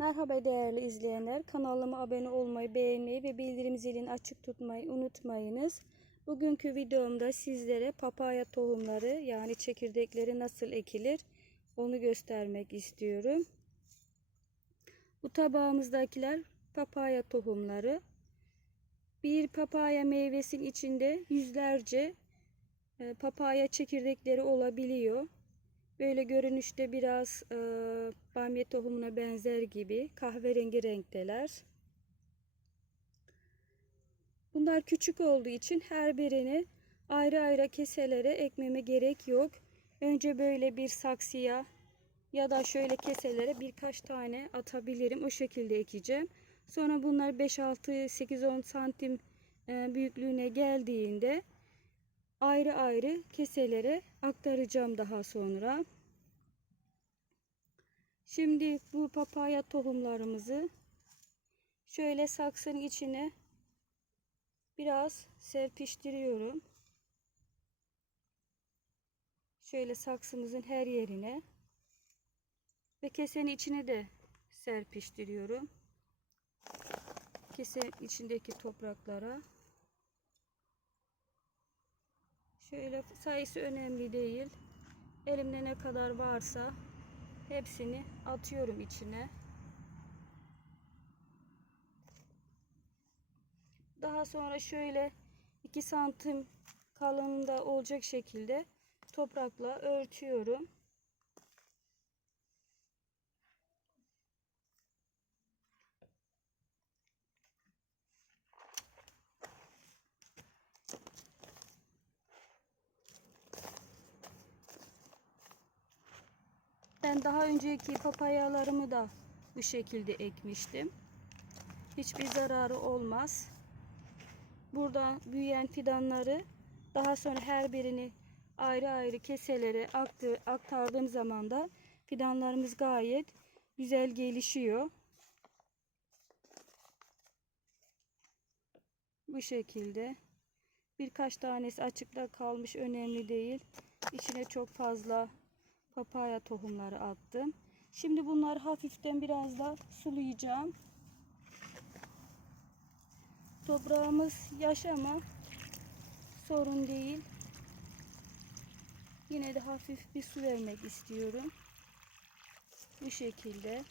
Merhaba değerli izleyenler. Kanalıma abone olmayı, beğenmeyi ve bildirim zilini açık tutmayı unutmayınız. Bugünkü videomda sizlere papaya tohumları yani çekirdekleri nasıl ekilir onu göstermek istiyorum. Bu tabağımızdakiler papaya tohumları. Bir papaya meyvesinin içinde yüzlerce e, papaya çekirdekleri olabiliyor. Böyle görünüşte biraz e, bamya tohumuna benzer gibi kahverengi renkteler. Bunlar küçük olduğu için her birini ayrı ayrı keselere ekmeme gerek yok. Önce böyle bir saksıya ya da şöyle keselere birkaç tane atabilirim. O şekilde ekeceğim. Sonra bunlar 5, 6, 8, 10 santim e, büyüklüğüne geldiğinde ayrı ayrı keselere aktaracağım daha sonra. Şimdi bu papaya tohumlarımızı şöyle saksının içine biraz serpiştiriyorum. Şöyle saksımızın her yerine ve kesenin içine de serpiştiriyorum. Kese içindeki topraklara. Şöyle sayısı önemli değil. Elimde ne kadar varsa hepsini atıyorum içine. Daha sonra şöyle 2 santim kalınlığında olacak şekilde toprakla örtüyorum. Ben daha önceki papayalarımı da bu şekilde ekmiştim. Hiçbir zararı olmaz. Burada büyüyen fidanları daha sonra her birini ayrı ayrı keselere aktardığım zaman da fidanlarımız gayet güzel gelişiyor. Bu şekilde. Birkaç tanesi açıkta kalmış önemli değil. İçine çok fazla papaya tohumları attım. Şimdi bunları hafiften biraz da sulayacağım. Toprağımız yaş ama sorun değil. Yine de hafif bir su vermek istiyorum. Bu şekilde.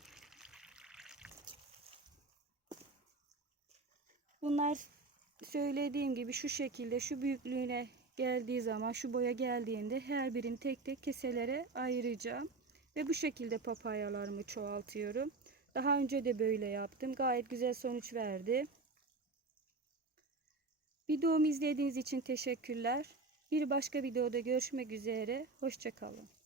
Bunlar söylediğim gibi şu şekilde şu büyüklüğüne geldiği zaman şu boya geldiğinde her birini tek tek keselere ayıracağım. Ve bu şekilde papayalarımı çoğaltıyorum. Daha önce de böyle yaptım. Gayet güzel sonuç verdi. Videomu izlediğiniz için teşekkürler. Bir başka videoda görüşmek üzere. Hoşçakalın.